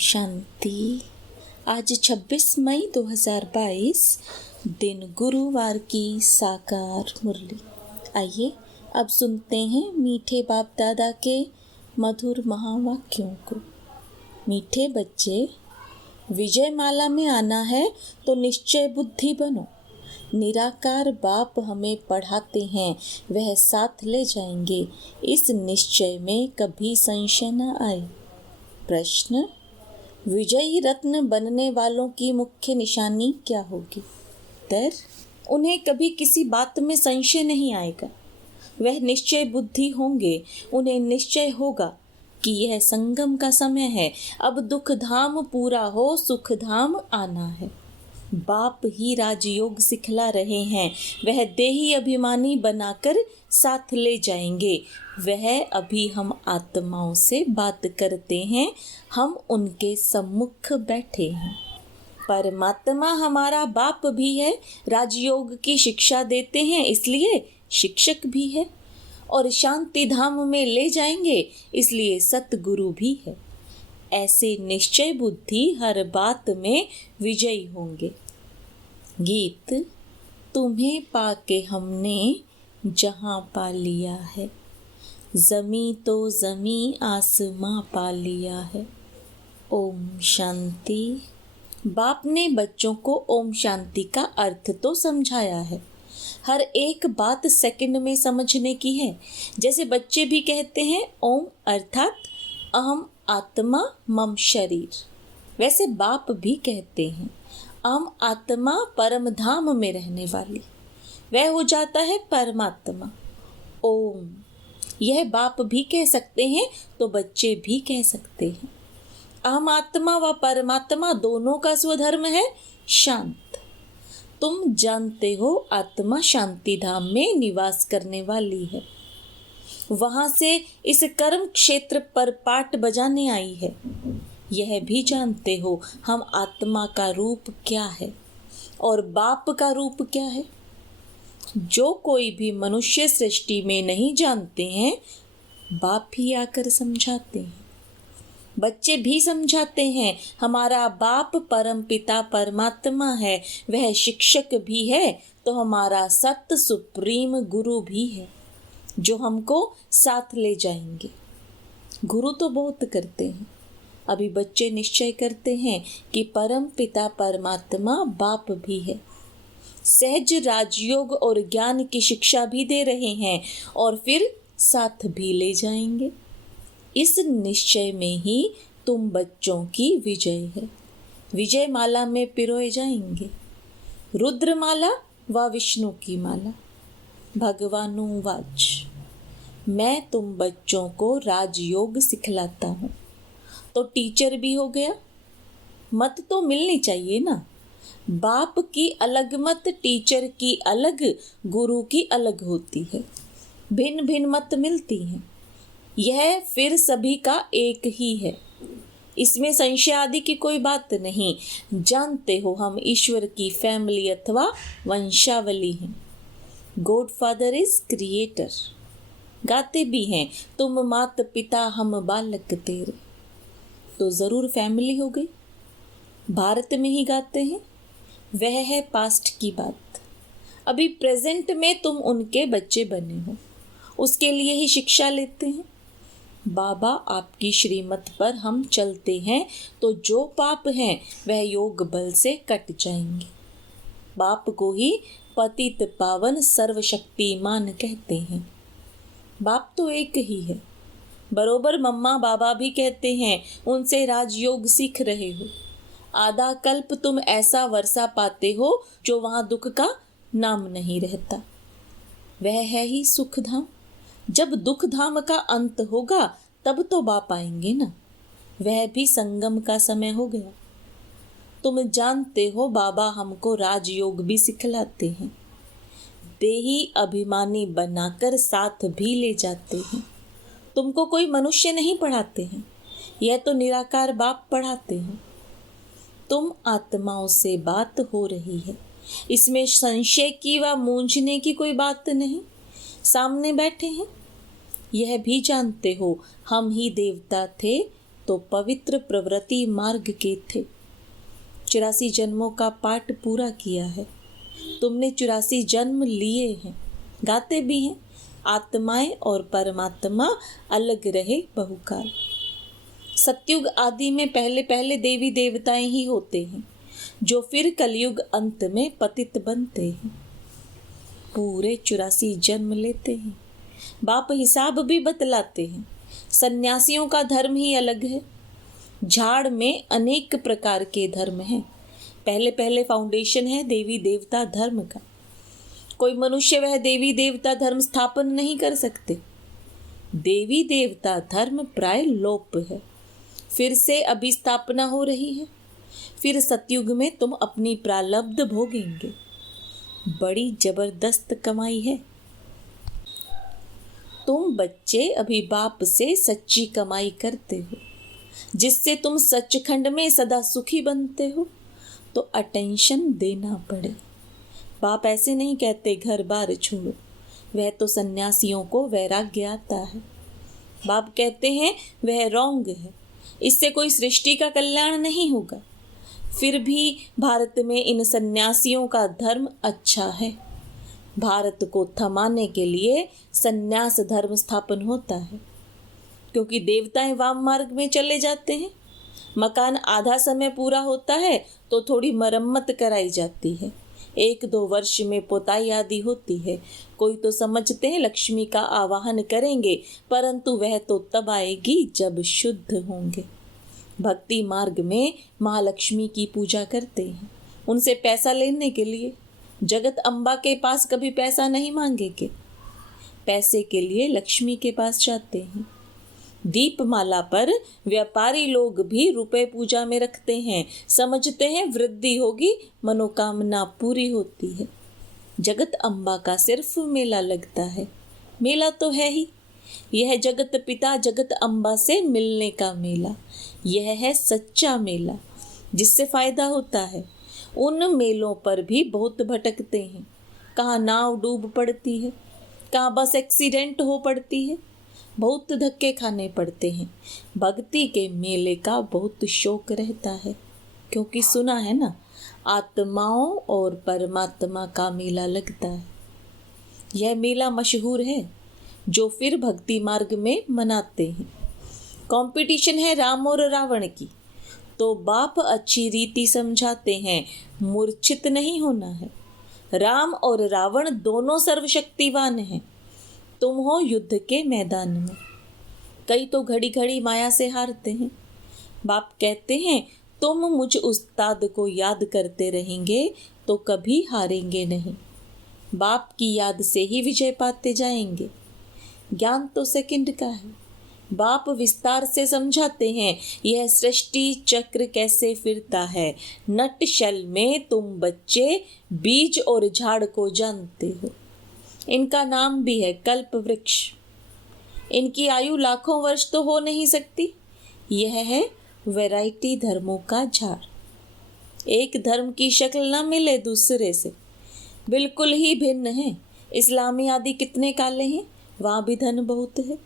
शांति। आज 26 मई 2022 दिन गुरुवार की साकार मुरली। आइए अब सुनते हैं मीठे बाप दादा के मधुर महावाक्यों को। मीठे बच्चे, विजय माला में आना है तो निश्चय बुद्धि बनो। निराकार बाप हमें पढ़ाते हैं, वह साथ ले जाएंगे। इस निश्चय में कभी संशय न आए। प्रश्न: विजयी रत्न बनने वालों की मुख्य निशानी क्या होगी? उत्तर: उन्हें कभी किसी बात में संशय नहीं आएगा। वह निश्चय बुद्धि होंगे। उन्हें निश्चय होगा कि यह संगम का समय है। अब दुख धाम पूरा हो, सुख धाम आना है। बाप ही राजयोग सिखला रहे हैं। वह देही अभिमानी बनाकर साथ ले जाएंगे। वह अभी हम आत्माओं से बात करते हैं, हम उनके सम्मुख बैठे हैं। परमात्मा हमारा बाप भी है, राजयोग की शिक्षा देते हैं इसलिए शिक्षक भी है, और शांति धाम में ले जाएंगे इसलिए सतगुरु भी है। ऐसे निश्चय बुद्धि हर बात में विजयी होंगे। गीत: तुम्हें पाके हमने जहां पा लिया है, ज़मीं तो ज़मीं आसमां पा लिया है। ओम शांति। बाप ने बच्चों को ओम शांति का अर्थ तो समझाया है। हर एक बात सेकंड में समझने की है। जैसे बच्चे भी कहते हैं ओम अर्थात अहम आत्मा मम शरीर, वैसे बाप भी कहते हैं अहम आत्मा परम धाम में रहने वाली। वह हो जाता है परमात्मा। ओम यह बाप भी कह सकते हैं तो बच्चे भी कह सकते हैं। अहम आत्मा व परमात्मा दोनों का स्वधर्म है शांत। तुम जानते हो आत्मा शांति धाम में निवास करने वाली है। वहां से इस कर्म क्षेत्र पर पाठ बजाने आई है। यह भी जानते हो हम आत्मा का रूप क्या है और बाप का रूप क्या है। जो कोई भी मनुष्य सृष्टि में नहीं जानते हैं, बाप ही आकर समझाते हैं। बच्चे भी समझाते हैं हमारा बाप परम पिता परमात्मा है, वह शिक्षक भी है तो हमारा सत्य सुप्रीम गुरु भी है, जो हमको साथ ले जाएंगे। गुरु तो बहुत करते हैं, अभी बच्चे निश्चय करते हैं कि परम पिता परमात्मा बाप भी है। सहज राजयोग और ज्ञान की शिक्षा भी दे रहे हैं और फिर साथ भी ले जाएंगे। इस निश्चय में ही तुम बच्चों की विजय है। विजय माला में पिरोए जाएंगे। रुद्र माला व विष्णु की माला। भगवानु वाच: मैं तुम बच्चों को राजयोग सिखलाता हूँ, तो टीचर भी हो गया। मत तो मिलनी चाहिए ना। बाप की अलग मत, टीचर की अलग, गुरु की अलग होती है। भिन्न भिन्न मत मिलती हैं। यह फिर सभी का एक ही है। इसमें संशय आदि की कोई बात नहीं। जानते हो हम ईश्वर की फैमिली अथवा वंशावली हैं। God father is creator. गाते भी हैं तुम मात पिता हम बालक तेरे, तो जरूर फैमिली हो गई। भारत में ही गाते हैं। वह है पास्ट की बात। अभी प्रेजेंट में तुम उनके बच्चे बने हो, उसके लिए ही शिक्षा लेते हैं। बाबा आपकी श्रीमत पर हम चलते हैं तो जो पाप हैं वह योग बल से कट जाएंगे। बाप को ही पतित पावन सर्वशक्तिमान कहते हैं। बाप तो एक ही है। बरोबर मम्मा बाबा भी कहते हैं उनसे राजयोग सीख रहे हो। आधा कल्प तुम ऐसा वर्षा पाते हो जो वहां दुख का नाम नहीं रहता। वह है ही सुख धाम। जब दुख धाम का अंत होगा तब तो बाप आएंगे ना। वह भी संगम का समय हो गया। तुम जानते हो बाबा हमको राजयोग भी सिखलाते हैं। देही अभिमानी बनाकर साथ भी ले जाते हैं। तुमको कोई मनुष्य नहीं पढ़ाते हैं, यह तो निराकार बाप पढ़ाते हैं। तुम आत्माओं से बात हो रही है, इसमें संशय की व मूंझने की कोई बात नहीं। सामने बैठे हैं। यह भी जानते हो हम ही देवता थे, तो पवित्र प्रवृत्ति मार्ग के थे। 84 जन्मों का पाठ पूरा किया है। तुमने 84 जन्म लिए हैं। गाते भी हैं, आत्माएं और परमात्मा अलग रहे बहुकाल। सतयुग आदि में पहले पहले देवी देवताएं ही होते हैं, जो फिर कलयुग अंत में पतित बनते हैं। पूरे 84 जन्म लेते हैं। बाप हिसाब भी बतलाते हैं। सन्यासियों का धर्म ही अलग है। झाड़ में अनेक प्रकार के धर्म हैं। पहले पहले फाउंडेशन है देवी देवता धर्म का। कोई मनुष्य वह देवी देवता धर्म स्थापन नहीं कर सकते। देवी देवता धर्म प्राय लोप है, फिर से अभी स्थापना हो रही है। फिर सतयुग में तुम अपनी प्रारब्ध भोगेंगे। बड़ी जबरदस्त कमाई है। तुम बच्चे अभी बाप से सच्ची कमाई करते हो, जिससे तुम सचखंड में सदा सुखी बनते हो। तो अटेंशन देना पड़े। बाप ऐसे नहीं कहते घर बार छोड़ो, वह तो सन्यासियों को वैराग्य आता है। बाप कहते हैं वह रॉन्ग है, इससे कोई सृष्टि का कल्याण नहीं होगा। फिर भी भारत में इन सन्यासियों का धर्म अच्छा है। भारत को थमाने के लिए सन्यास धर्म स्थापन होता है, क्योंकि देवताएं वाम मार्ग में चले जाते हैं। मकान आधा समय पूरा होता है तो थोड़ी मरम्मत कराई जाती है। 1-2 वर्ष में पोताई आदि होती है। कोई तो समझते हैं लक्ष्मी का आवाहन करेंगे, परंतु वह तो तब आएगी जब शुद्ध होंगे। भक्ति मार्ग में महालक्ष्मी की पूजा करते हैं, उनसे पैसा लेने के लिए। जगत अम्बा के पास कभी पैसा नहीं मांगेंगे। पैसे के लिए लक्ष्मी के पास जाते हैं। दीपमाला पर व्यापारी लोग भी रुपए पूजा में रखते हैं, समझते हैं वृद्धि होगी, मनोकामना पूरी होती है। जगत अम्बा का सिर्फ मेला लगता है। मेला तो है ही, यह जगत पिता जगत अम्बा से मिलने का मेला। यह है सच्चा मेला, जिससे फायदा होता है। उन मेलों पर भी बहुत भटकते हैं। कहाँ नाव डूब पड़ती है, कहाँ बस एक्सीडेंट हो पड़ती है, बहुत धक्के खाने पड़ते हैं। भक्ति के मेले का बहुत शौक रहता है, क्योंकि सुना है ना, आत्माओं और परमात्मा का मेला लगता है। यह मेला मशहूर है, जो फिर भक्ति मार्ग में मनाते हैं। कंपटीशन है राम और रावण की, तो बाप अच्छी रीति समझाते हैं, मूर्छित नहीं होना है। राम और रावण दोनों सर्वशक्तिवान हैं। तुम हो युद्ध के मैदान में। कई तो घड़ी घड़ी माया से हारते हैं। बाप कहते हैं तुम मुझ उस्ताद को याद करते रहेंगे तो कभी हारेंगे नहीं। बाप की याद से ही विजय पाते जाएंगे। ज्ञान तो सेकंड का है। बाप विस्तार से समझाते हैं यह सृष्टि चक्र कैसे फिरता है। नट शल में तुम बच्चे बीज और झाड़ को जानते हो। इनका नाम भी है कल्प वृक्ष। इनकी आयु लाखों वर्ष तो हो नहीं सकती। यह है वैरायटी धर्मों का झाड़। एक धर्म की शक्ल न मिले दूसरे से, बिल्कुल ही भिन्न है। इस्लामी आदि कितने काले हैं, वहाँ भी धन बहुत है।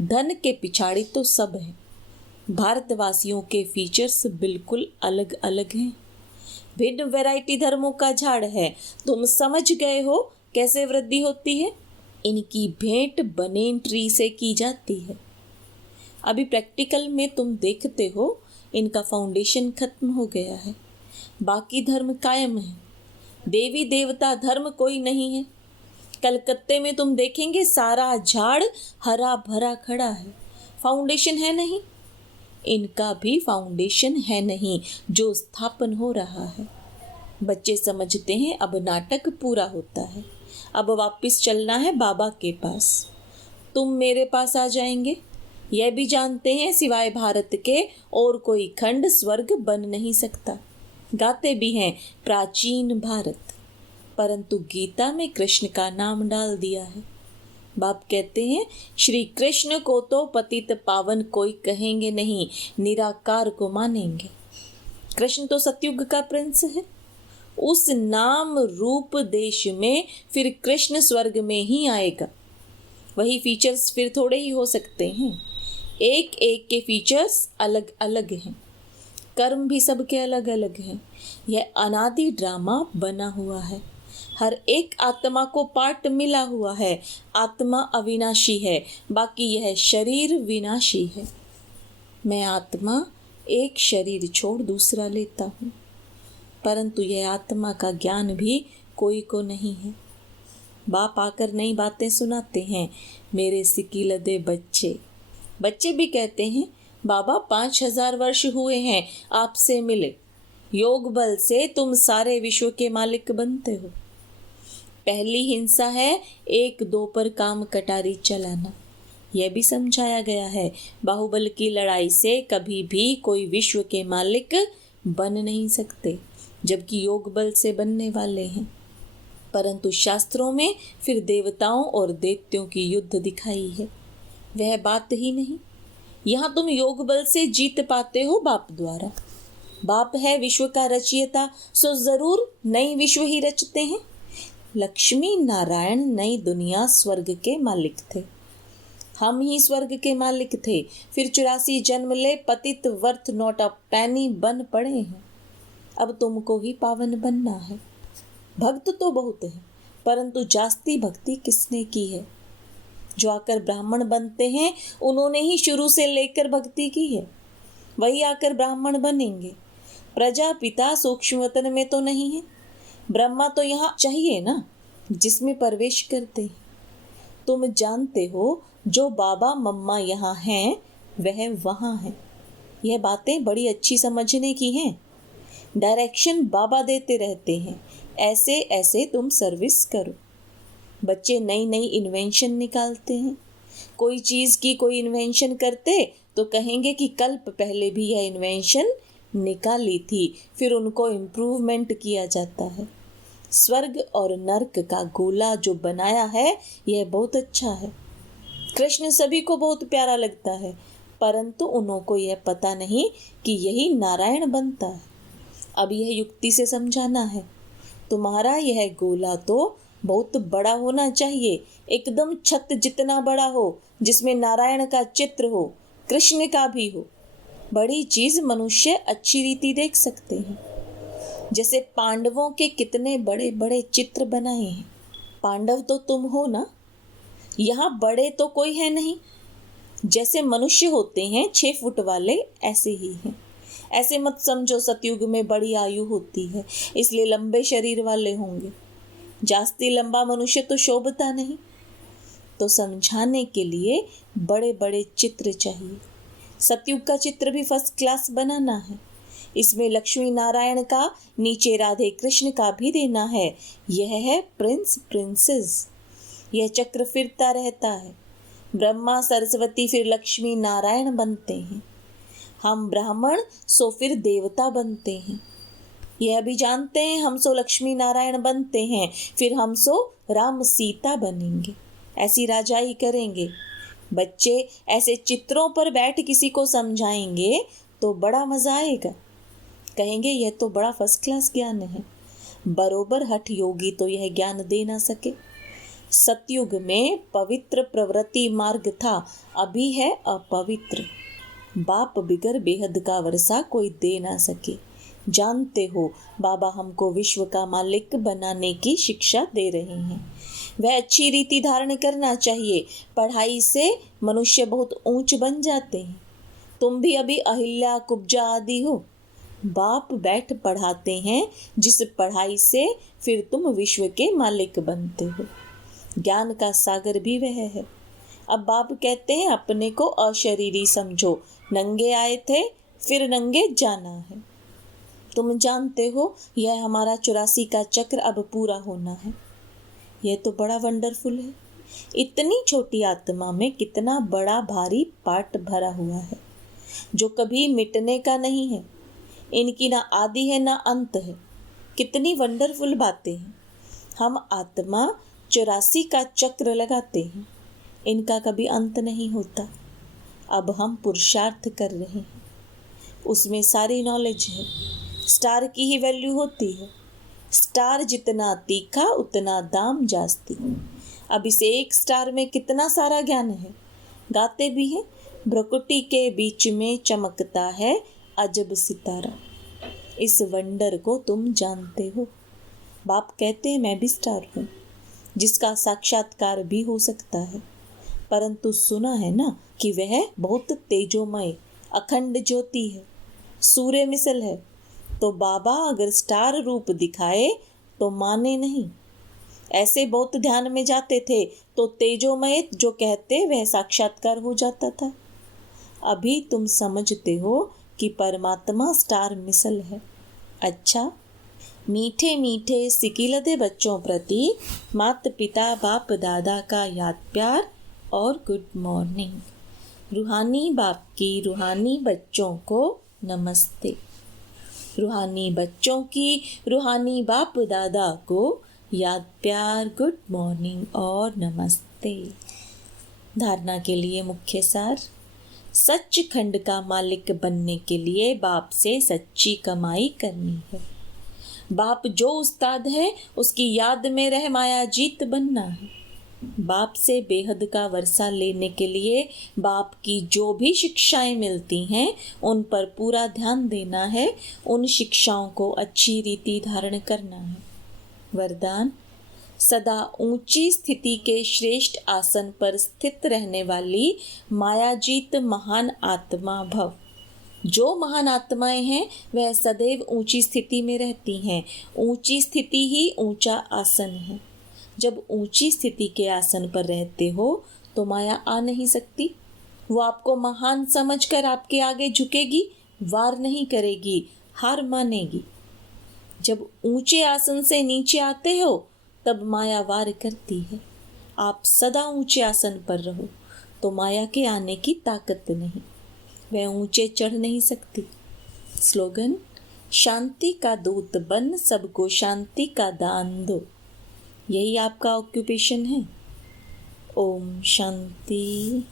धन के पिछाड़ी तो सब है। भारतवासियों के फीचर्स बिल्कुल अलग अलग हैं। भिन्न वैरायटी धर्मों का झाड़ है। तुम समझ गए हो कैसे वृद्धि होती है। इनकी भेंट बनेन ट्री से की जाती है। अभी प्रैक्टिकल में तुम देखते हो इनका फाउंडेशन खत्म हो गया है, बाकी धर्म कायम है। देवी देवता धर्म कोई नहीं है। कलकत्ते में तुम देखेंगे सारा झाड़ हरा भरा खड़ा है, फाउंडेशन है नहीं। इनका भी फाउंडेशन है नहीं जो स्थापन हो रहा है। बच्चे समझते हैं अब नाटक पूरा होता है, अब वापस चलना है बाबा के पास। तुम मेरे पास आ जाएंगे, यह भी जानते हैं सिवाय भारत के और कोई खंड स्वर्ग बन नहीं सकता। गाते भी हैं प्राचीन भारत, परंतु गीता में कृष्ण का नाम डाल दिया है। बाप कहते हैं श्री कृष्ण को तो पतित पावन कोई कहेंगे नहीं, निराकार को मानेंगे। कृष्ण तो सतयुग का प्रिंस है। उस नाम रूप देश में फिर कृष्ण स्वर्ग में ही आएगा। वही फीचर्स फिर थोड़े ही हो सकते हैं। एक एक के फीचर्स अलग अलग हैं, कर्म भी सबके अलग अलग हैं। यह अनादि ड्रामा बना हुआ है। हर एक आत्मा को पार्ट मिला हुआ है। आत्मा अविनाशी है, बाकी यह शरीर विनाशी है। मैं आत्मा एक शरीर छोड़ दूसरा लेता हूँ, परंतु यह आत्मा का ज्ञान भी कोई को नहीं है। बाप आकर नई बातें सुनाते हैं। मेरे सिकीलदे बच्चे बच्चे भी कहते हैं, बाबा 5000 वर्ष हुए हैं आपसे मिले, योग बल से तुम सारे विश्व के मालिक बनते हो। पहली हिंसा है एक दो पर काम कटारी चलाना। यह भी समझाया गया है, बाहुबल की लड़ाई से कभी भी कोई विश्व के मालिक बन नहीं सकते, जबकि योग बल से बनने वाले हैं। परंतु शास्त्रों में फिर देवताओं और दैत्यों की युद्ध दिखाई है। वह बात ही नहीं। यहाँ तुम योग बल से जीत पाते हो बाप द्वारा। बाप है विश्व का रचयिता, सो जरूर नई विश्व ही रचते हैं। लक्ष्मी नारायण नई दुनिया स्वर्ग के मालिक थे। हम ही स्वर्ग के मालिक थे। फिर 84 जन्म ले पतित वर्थ नॉट अ पैनी बन पड़े हैं। अब तुमको ही पावन बनना है। भक्त तो बहुत है, परंतु जास्ती भक्ति किसने की है? जो आकर ब्राह्मण बनते हैं उन्होंने ही शुरू से लेकर भक्ति की है, वही आकर ब्राह्मण बनेंगे। प्रजापिता सूक्ष्म वतन में तो नहीं है। ब्रह्मा तो यहाँ चाहिए ना, जिसमें प्रवेश करते हैं। तुम जानते हो जो बाबा मम्मा यहाँ हैं वह वहाँ हैं। यह बातें बड़ी अच्छी समझने की हैं। डायरेक्शन बाबा देते रहते हैं, ऐसे ऐसे तुम सर्विस करो। बच्चे नई नई इन्वेंशन निकालते हैं। कोई चीज़ की कोई इन्वेंशन करते तो कहेंगे कि कल्प पहले भी यह इन्वेंशन निकाली थी, फिर उनको इम्प्रूवमेंट किया जाता है। स्वर्ग और नर्क का गोला जो बनाया है यह बहुत अच्छा है। कृष्ण सभी को बहुत प्यारा लगता है, परंतु उन्हों को यह पता नहीं कि यही नारायण बनता है। अब यह युक्ति से समझाना है। तुम्हारा यह गोला तो बहुत बड़ा होना चाहिए, एकदम छत जितना बड़ा हो, जिसमें नारायण का चित्र हो, कृष्ण का भी हो। बड़ी चीज मनुष्य अच्छी रीति देख सकते हैं। जैसे पांडवों के कितने बड़े बड़े चित्र बनाए हैं। पांडव तो तुम हो ना, यहाँ बड़े तो कोई है नहीं। जैसे मनुष्य होते हैं 6 फुट वाले, ऐसे ही हैं। ऐसे मत समझो सतयुग में बड़ी आयु होती है इसलिए लंबे शरीर वाले होंगे। जास्ती लंबा मनुष्य तो शोभता नहीं। तो समझाने के लिए बड़े बड़े चित्र चाहिए। सतयुग का चित्र भी फर्स्ट क्लास बनाना है। इसमें लक्ष्मी नारायण का, नीचे राधे कृष्ण का भी देना है। यह है प्रिंस प्रिंसेस। यह चक्र फिरता रहता है। ब्रह्मा सरस्वती फिर लक्ष्मी नारायण बनते हैं। हम ब्राह्मण सो फिर देवता बनते हैं। यह भी जानते हैं हम सो लक्ष्मी नारायण बनते हैं, फिर हम सो राम सीता बनेंगे। ऐसी राजाई करेंगे। बच्चे ऐसे चित्रों पर बैठ किसी को समझाएंगे तो बड़ा मजा आएगा। कहेंगे यह तो बड़ा फर्स्ट क्लास ज्ञान है। बरोबर हठ योगी तो यह ज्ञान दे ना सके। सतयुग में पवित्र प्रवृत्ति मार्ग था, अभी है अपवित्र। बाप बिगर बेहद का वर्षा कोई दे ना सके। जानते हो बाबा हमको विश्व का मालिक बनाने की शिक्षा दे रहे हैं। वह अच्छी रीति धारण करना चाहिए। पढ़ाई से मनुष्य बहुत ऊंच बन जाते हैं। तुम भी अभी अहिल्या कुब्जा आदि हो। बाप बैठ पढ़ाते हैं, जिस पढ़ाई से फिर तुम विश्व के मालिक बनते हो। ज्ञान का सागर भी वह है। अब बाप कहते हैं अपने को अशरीरी समझो। नंगे आए थे फिर नंगे जाना है। तुम जानते हो यह हमारा 84 का चक्र अब पूरा होना है। यह तो बड़ा वंडरफुल है। इतनी छोटी आत्मा में कितना बड़ा भारी पार्ट भरा हुआ है जो कभी मिटने का नहीं है। इनकी ना आदि है ना अंत है। कितनी वंडरफुल बातें हैं। हम आत्मा 84 का चक्र लगाते हैं, इनका कभी अंत नहीं होता। अब हम पुरुषार्थ कर रहे हैं, उसमें सारी नॉलेज है। स्टार की ही वैल्यू होती है। स्टार जितना तीखा उतना दाम जास्ती। अब इस एक स्टार में कितना सारा ज्ञान है। गाते भी हैं, भ्रुकुटी के बीच में चमकता है अजब सितारा। इस वंडर को तुम जानते हो। बाप कहते हैं मैं भी स्टार हूँ, जिसका साक्षात्कार भी हो सकता है, परंतु सुना है ना कि वह बहुत तेजोमय अखंड ज्योति है, सूर्य मिसल है। तो बाबा अगर स्टार रूप दिखाए तो माने नहीं। ऐसे बहुत ध्यान में जाते थे तो तेजोमय जो कहते वह साक्षात्कार हो जाता था। अभी तुम समझते हो कि परमात्मा स्टार मिसल है। अच्छा, मीठे मीठे सिकिलते बच्चों प्रति माता पिता बाप दादा का याद प्यार और गुड मॉर्निंग। रूहानी बाप की रूहानी बच्चों को नमस्ते। रूहानी बच्चों की रूहानी बाप दादा को याद प्यार गुड मॉर्निंग और नमस्ते। धारणा के लिए मुख्य सार। सच्चखंड का मालिक बनने के लिए बाप से सच्ची कमाई करनी है। बाप जो उस्ताद है उसकी याद में रह माया जीत बनना है। बाप से बेहद का वर्षा लेने के लिए बाप की जो भी शिक्षाएं मिलती हैं उन पर पूरा ध्यान देना है, उन शिक्षाओं को अच्छी रीति धारण करना है। वरदान। सदा ऊंची स्थिति के श्रेष्ठ आसन पर स्थित रहने वाली मायाजीत महान आत्मा भव। जो महान आत्माएं हैं वह सदैव ऊंची स्थिति में रहती हैं। ऊंची स्थिति ही ऊंचा आसन है। जब ऊंची स्थिति के आसन पर रहते हो तो माया आ नहीं सकती। वो आपको महान समझकर आपके आगे झुकेगी, वार नहीं करेगी, हार मानेगी। जब ऊंचे आसन से नीचे आते हो तब माया वार करती है। आप सदा ऊंचे आसन पर रहो तो माया के आने की ताकत नहीं, वह ऊंचे चढ़ नहीं सकती। स्लोगन। शांति का दूत बन सबको शांति का दान दो। यही आपका ऑक्यूपेशन है। ओम शांति।